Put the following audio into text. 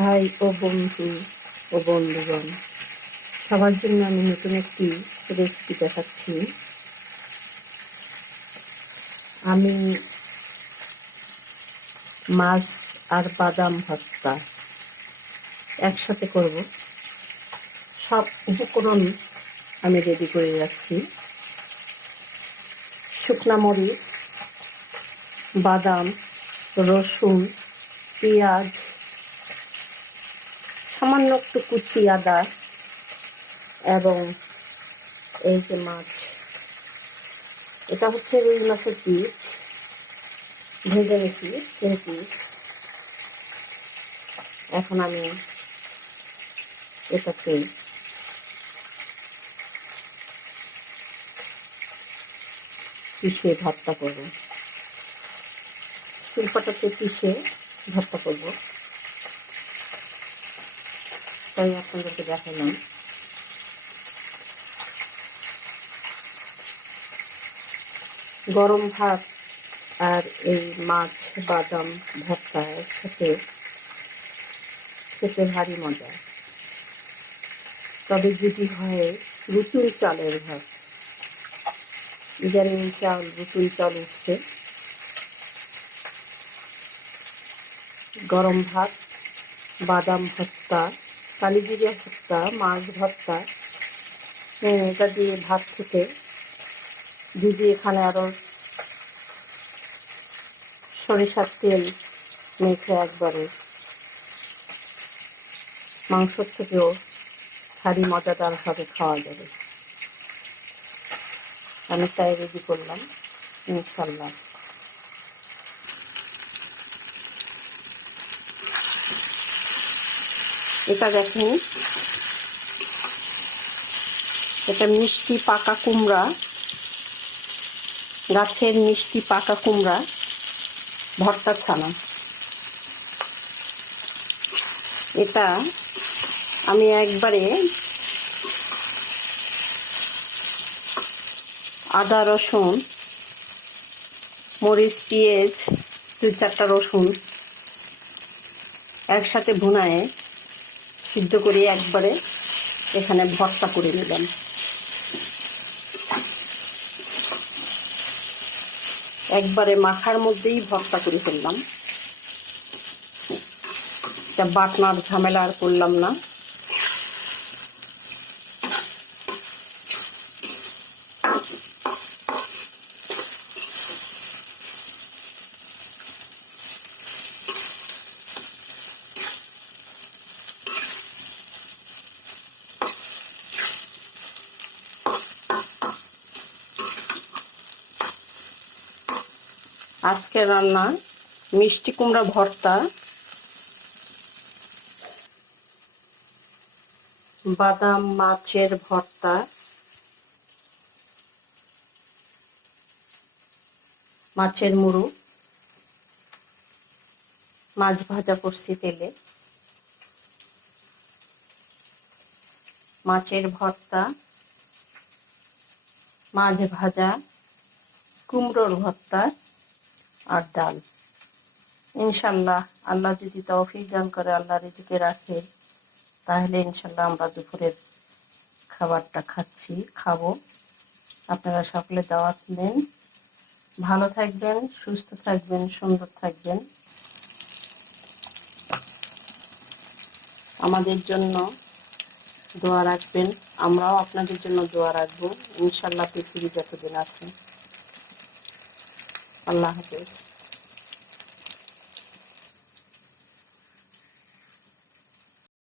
ভাই ও বন্ধু ও বন্ধুগণ, সবার জন্য আমি নতুন একটি রেসিপি দেখাচ্ছি। আমি মাছ আর বাদাম ভর্তা একসাথে করব। সব উপকরণ আমি রেডি করে রাখছি। শুকনা মরিচ, বাদাম, রসুন, পেঁয়াজ, সামান্য একটু কুচি আদা এবং এই যে মাছ, এটা হচ্ছে রুই মাছের পিস, ভেজে নিয়েছি 3 পিস। এখন আমি এটাকে পিষে ভর্তা করব, শিল্পটাতে পিষে ভর্তা করব, তাই আপনাদেরকে দেখালাম। গরম ভাত আর এই মাছ বাদাম ভর্তা একসাথে খেতে ভারী মজা। তবে যদি হয় নতুন চালের ভাত, ইদানিং নতুন চাল উঠছে, গরম ভাত, বাদাম ভর্তা, কালিজিরা ভর্তা, মাছ ভর্তা, এটা দিয়ে ভাত খেতে, যদি এখানে আরো সরিষার তেল মেখে একবারে মাংসর থেকেও ভারী মজাদারভাবে খাওয়া যাবে। আমি তাই রেডি করলাম, ইনশাল্লাহ। এটা দেখেন, এটা মিষ্টি পাকা কুমড়া, গাছের মিষ্টি পাকা কুমড়া ভর্তা ছানা। এটা আমি একবারে আদা রসুন মরিচ পেঁয়াজ 2-4টা রসুন একসাথে ভুনায়ে সিদ্ধ করে একবারে এখানে ভর্তা করে নিলাম। একবারে মাখার মধ্যেই ভর্তা করে ফেললাম। এটা বাটনার ঝামেলা আর করলাম না। আজকে রান্না মিষ্টি কুমড়া ভর্তা, বাদাম মাছের ভর্তা, মাছের মুড়ো, মাছ ভাজা করছি তেলে, মাছের ভর্তা, মাছ ভাজা, কুমড়োর ভর্তা আর ডাল। ইনশাল্লাহ আল্লাহ যদি তৌফিক দান করে, আল্লাহ রিজিকে রাখে, তাহলে ইনশাল্লাহ আমরা দুপুরের খাবারটা খাবো। আপনারা সকলে দাওয়াত নেন। ভালো থাকবেন, সুস্থ থাকবেন, সুন্দর থাকবেন। আমাদের জন্য দোয়া রাখবেন, আমরাও আপনাদের জন্য দোয়া রাখবো। ইনশাল্লাহ পৃথিবী যতদিন আছে। আল্লাহ হাফেজ।